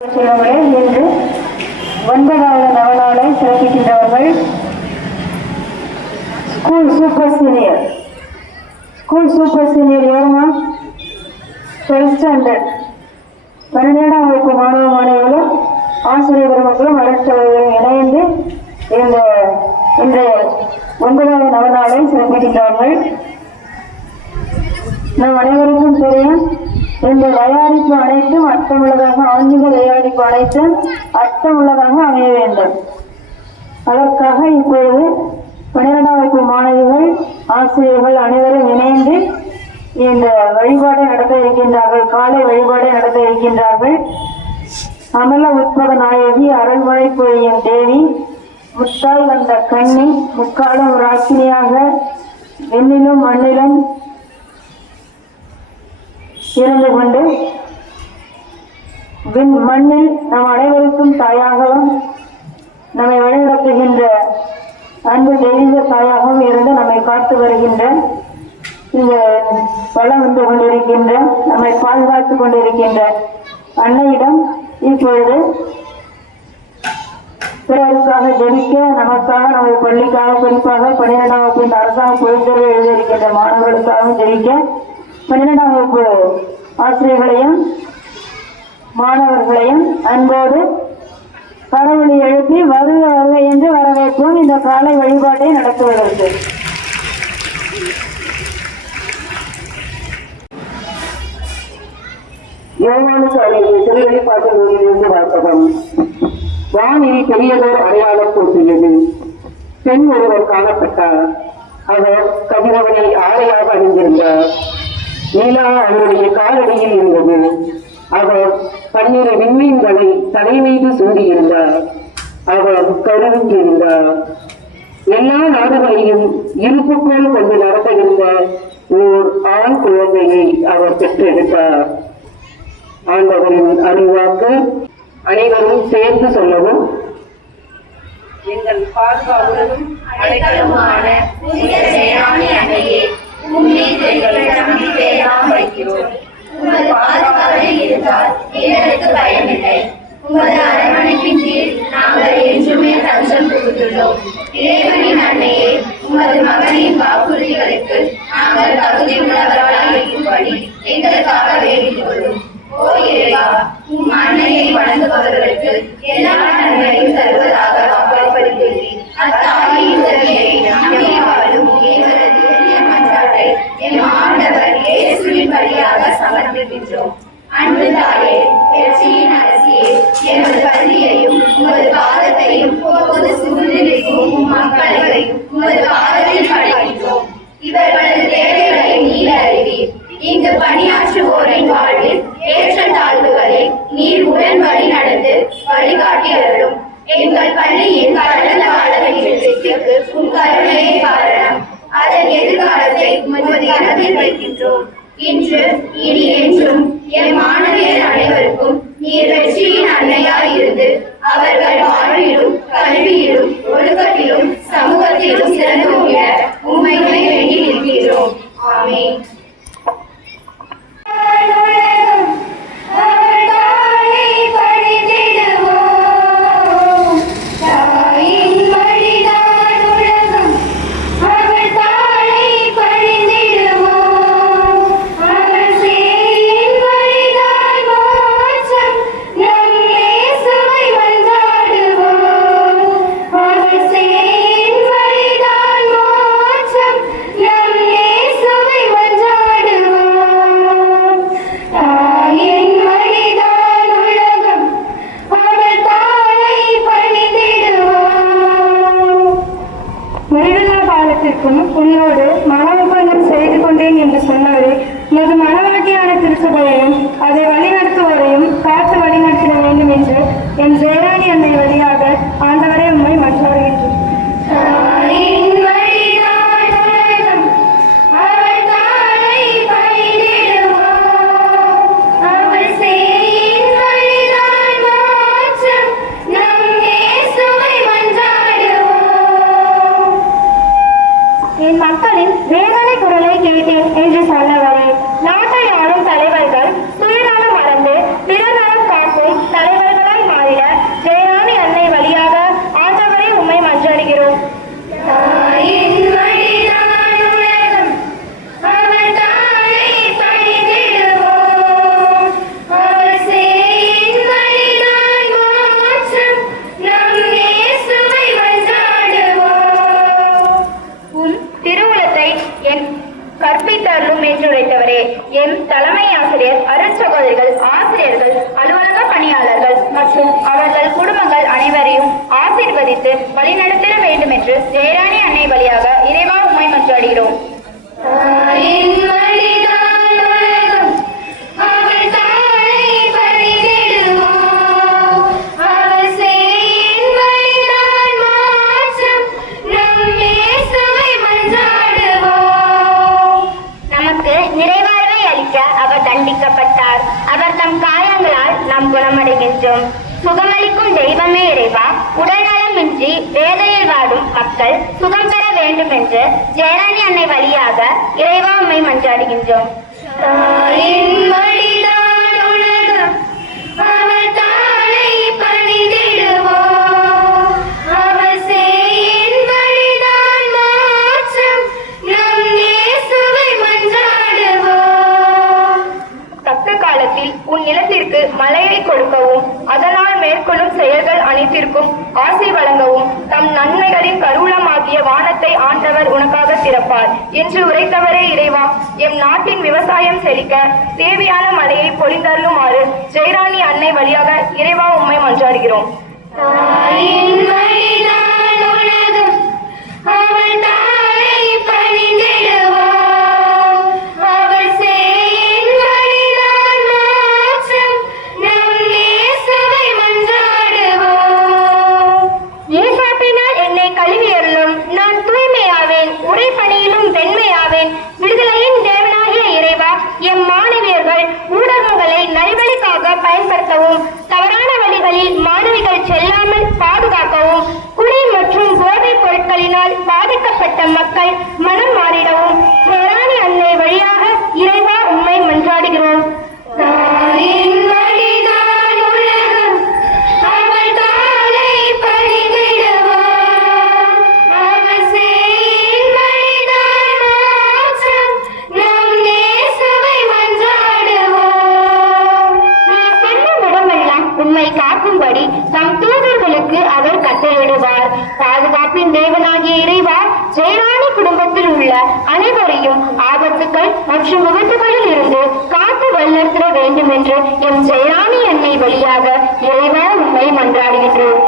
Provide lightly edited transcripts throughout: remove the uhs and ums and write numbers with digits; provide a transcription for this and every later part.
இன்று 9வது நவநாளை சிறப்பிக்கின்றவர்கள் ஸ்கூல் சூப்பர் சீனியர் ஏர்மா 12th ஸ்டாண்டர்ட் 12ஆம் வகுப்பு மாணவ மாணவிகளும் ஆசிரியர் பெருமக்களும் வளர்ச்சியாளர்களும் இணைந்து இன்றைய 9வது நவநாளை சிறப்பிக்கின்றார்கள். நம் அனைவருக்கும் தெரியும், இந்த தயாரிப்பு அனைத்தும் அர்த்தமுள்ளதாக, ஆன்மீக தயாரிப்பு அனைத்தும் அர்த்தமுள்ளதாக அமைய வேண்டும். அதற்காக இப்பொழுது 12ஆம் வகுப்பு மாணவிகள் ஆசிரியர்கள் அனைவரும் இணைந்து இந்த வழிபாடை நடத்த இருக்கின்றார்கள். காலை வழிபாடை நடத்த இருக்கின்றார்கள். அமல உற்பத நாயகி, அருள்மழை பொழியும் தேவி, முத்தாய் வந்த கண்ணி, முக்காலம் ராக்கினியாக விண்ணிலும் மண்ணிலும் இருந்து கொண்டு மண்ணில் நம் அனைவருக்கும் தாயாகவும் நம்மை வழிநடத்துகின்ற அன்பு தெளிந்த தாயாகவும் இருந்து நம்மை காத்து வருகின்ற, இந்த வளம் வந்து கொண்டிருக்கின்ற, நம்மை பாதுகாத்து கொண்டிருக்கின்ற அன்னையிடம் இப்பொழுது பிறருக்காக ஜெபிக்க, நமக்காக, நமது பள்ளிக்காக, குறிப்பாக 12ஆம் வகுப்பு அரசாங்க பொதுத்தேர்வு எழுதியிருக்கின்ற மாணவர்களுக்காகவும் ஜெபிக்க 12ஆம் வகுப்பு ஆசிரியர்களையும் மாணவர்களையும் அன்போடு கடவுளை எழுப்பி வருக வருக என்று வரவேற்போம் இந்த காலை வழிபாட்டை நடத்துவதற்கு. திருவெளிப்பாட்டு நூலிலிருந்து வாசகம். வானில் பெரியதோர் அடையாளம் தோன்றியது. பெண் ஒருவர் காணப்பட்டார். அவர் கதிரவனை ஆடையாக அணிந்திருந்தார். நீலா அவருடைய காலடியில் இருந்தது. அவர் 12 விண்மீன்களை தலை மீது சூடியிருந்தார். அவர் கருவிற்றிருந்தார். எல்லா நாடுகளையும் இருப்புக்கோள் கொண்டு நடத்துகின்ற ஓர் ஆண் குழந்தையை அவர் பெற்றெடுத்தார். ஆண்டவரின் அருள்வாக்கு. அனைவரும் சேர்ந்து சொல்லவும். எங்கள் பாதுகாவலும் அடைக்கலமுமான வைக்கிறோம். உமது பாதுகாவலில் இருந்தால் எங்களுக்கு பயமில்லை. உமது அரவணைப்பின் கீழ் நாங்கள் என்றுமே தஞ்சம் புகுந்துள்ளோம். இறைவனின் அன்னையே, உமது மகனின் வாக்குறுதிகளுக்கு நாங்கள் தகுதி உள்ளவர்களாக இருக்கும்படி எங்களுக்காக வேண்டிக் கொள்ளும். ஓ இறைவா, உம் அன்னையை வணங்குபவர்களுக்கு எல்லா நன்மையும் தருவதாக வாக்களிக்கிறீர். அத்தாயின் உதவியை நம்பியாலும் எங்களது எளிய மன்றாட்டை எம் ஆண்டவர் இயேசுவின் வழியாக சமர்ப்பிக்கின்றோம். அன்பு தாயே, வெற்றியின் அரசியே, எமது பள்ளியையும் உமது பாதத்தையும் பொது சூழ்நிலைக்கும் மக்களை உமது பாதத்தில் படைக்கின்றோம். இவர்களது தேவைகளை நீர் அறிவீர். இங்கு பணியாற்றுவோரின் வாழ்வில் ஏற்ற தாழ்வுகளை நீர் உடன் வழி நடந்து வழிகாட்டி அருளும். எங்கள் பள்ளியின் கடந்த கால நிகழ்ச்சிக்கு உன் கருணையே காரணம். அதன் எதிர்காலத்தை உமது கரத்தில் வைக்கின்றோம். இன்று இனி என்றும் என் மாணவியர் அனைவருக்கும் நீர் வெற்றியின் அன்னையாய் இருந்து அவர்கள் வாழ்விலும் கல்வியிலும் ஒழுக்கத்திலும் சமூகத்திலும் சிறந்தோங்கிட உம்மை வேண்டி நிற்கிறோம். ஆமென். அவள் தாளை பணிந்திடுவோம். அவள் சேவை வைத்து வழிநடத்திட வேண்டும் என்று ஜெயராணி அன்னை வழியாக இறைவா உம்மை மன்றாடுகிறோம். நமக்கு நிறைவாழ்வை அளிக்க அவர் தண்டிக்கப்பட்டார். அவர் தம் காயங்களால் நாம் குணமடைகின்றோம். சுகமளிக்கும் தெய்வமே இறைவா, உடல்நலமின்றி வேதையில் வாடும் மக்கள் சுகம் பெற வேண்டும் என்று ஜெயராணி அன்னை வழியாக இறைவா உம்மை மன்றாடுகின்றோம். உன் நிலத்திற்கு மழையை கொடுக்கவும் அதனால் மேற்கொள்ளும் செயல்கள் அனைத்திற்கும் ஆசை வழங்கவும் தம் நன்மைகளின் கருவூலமாகிய வானத்தை ஆண்டவர் உனக்காக திறப்பார் என்று உரைத்தவரே இறைவா, எம் நாட்டின் விவசாயம் செழிக்க தேவையான மழையை பொழிந்தருளுமாறு ஜெயராணி அன்னை வழியாக இறைவா உம்மை மன்றாடுகிறோம். பயன்படுத்தவும், தவறான வழிகளில் மாணவிகள் செல்லாமல் பாதுகாக்கவும், குடி மற்றும் போதைப் பொருட்களினால் பாதிக்கப்பட்ட மக்கள் மனம் மாறிடவும் ஜெயராணி அன்னை வழியாக இறைவா உம்மை மன்றாடுகிறோம். காக்கும்படி தம் தூதர்களுக்கு அவர் கட்டளையிடுவார். பாதுகாப்பின் தேவனாகிய இறைவா, ஜெயராணி குடும்பத்தில் உள்ள அனைவரையும் ஆபத்துக்கள் மற்றும் விபத்துகளில் இருந்து காத்து வழிநடத்த வேண்டும் என்று எம் ஜெயராணி அன்னை வழியாக இறைவா உம்மை மன்றாடுகின்றோம்.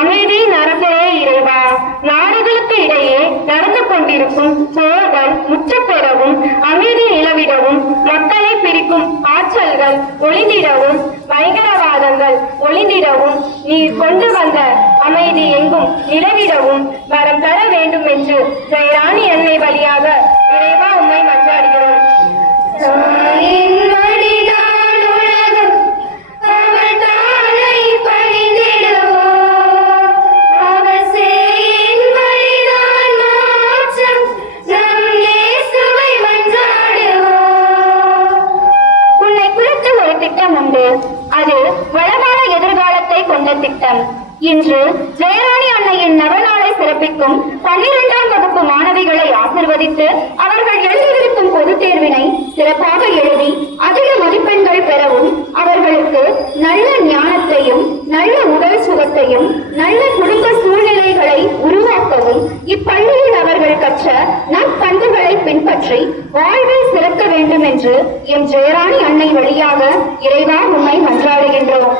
அமைதி நரம்பரே இறைவா, நாடுகளுக்கு இடையே நடந்து கொண்டிருக்கும் போர்கள் முற்றப்பெறவும், அமைதி நிலவிடவும், மக்களை பிரிக்கும் ஆற்றல்கள் ஒளிந்திடவும், பயங்கரவாதங்கள் ஒளிந்திடவும், நீர் கொண்டு வந்த அமைதி எங்கும் நிலவிடவும் வரம் தர வேண்டும் என்று ஜெயராணி அன்னை வழியாக இறைவா உம்மை மன்றாடுகிறோம். அது வளமான எதிர்காலத்தை கொண்ட திட்டம். இன்று ஜெயராணி அன்னையின் நவநாளை சிறப்பிக்கும் 12ஆம் வகுப்பு மாணவிகளை ஆசிர்வதித்து அவர்கள் எழுதியிருக்கும் பொதுத் தேர்வினை சிறப்பாக எழுதி அதிக மதிப்பெண்கள் பெறவும், அவர்களுக்கு நல்ல ஞானத்தையும் நல்ல உடல் சுகத்தையும் நல்ல குடும்ப சூழ்நிலைகளை உருவாக்கவும், இப்பள்ளியில் அவர்கள் கற்ற நற்பண்புகளை பின்பற்றி வாழ்வில் சிறக்க வேண்டும் என்று எம் ஜெயராணி அன்னை வழியாக இறைவா உம்மை மன்றாடுகின்றோம்.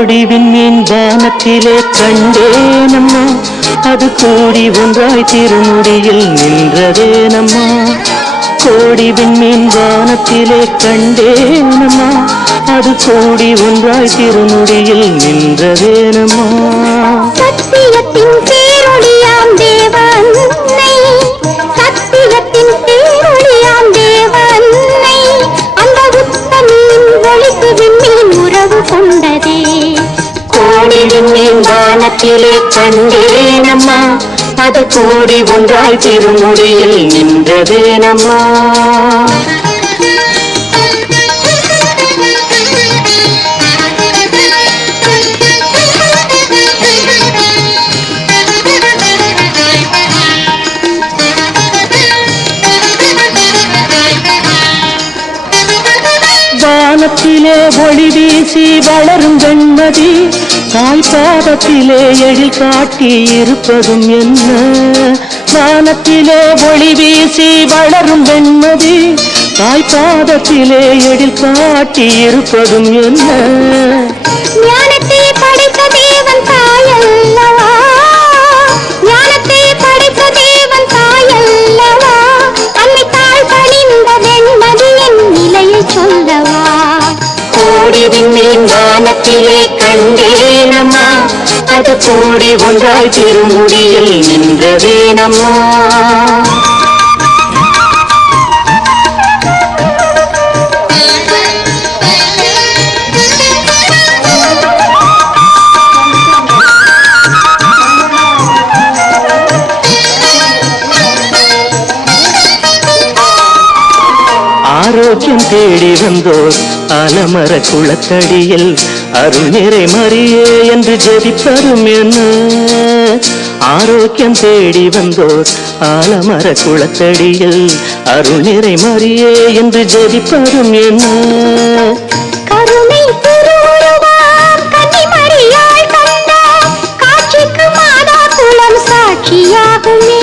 கோடி விண்மீன் வானத்திலே கண்டேனம்மா, அது கூடி ஒன்றாய் திருமுடியில் நின்றதேனம்மா. கோடி விண்மீன் வானத்திலே கண்டேனம்மா, அது கூடி ஒன்றாய் திருமுடியில் நின்றதேனம்மா. சத்தியத்தின் பேரொழியாம் தேவன்னை, சத்தியத்தின் பேரொழியாம் தேவன்னை, அந்த உத்தமியின் ஒளிக்கு விண்மீன் உறவு கொண்டதே. கோடி விண்மீன் வானத்திலே கண்டேனம்மா, அது கூடி ஒன்றாய் திருமுடியில் நின்றதேனம்மா. வானத்திலே ஒளி வீசி வளரும் வெண்மதி, தாய்பாதத்திலே எழில் காட்டி இருப்பதும் என்ன. வானத்திலே ஒளி வீசி வளரும் வெண்மதி, தாய்பாதத்திலே எழில் காட்டி இருப்பதும் என்ன. ஞானத்தை படைத்த தேவன் தாயல்லவா, ஞானத்தை படைத்த தேவன் தாயல்லவா, அன்னை தாய் பணிந்த வெண்மதியின் நிலையை சொல்லவா. கோடி விண்மீன் வானத்திலே கண்டேனம்மா, அது கூடி ஒன்றாய் திருமுடியில் நின்றதேனம்மா. ஆரோக்கியம் தேடி வந்தோர் ஆலமர குளத்தடியில் அருள் நிறை மரியே என்று ஜெபிப்பதும் என்ன. ஆரோக்கியம் தேடி வந்தோர் ஆலமர குளத்தடியில் அருள் நிறை மரியே என்று ஜெபிப்பதும் என்ன. கருணை திருவுருவாம் கன்னிமரியாள் தந்த காட்சிக்கு மாதா குலம் சாட்சியாகுமே.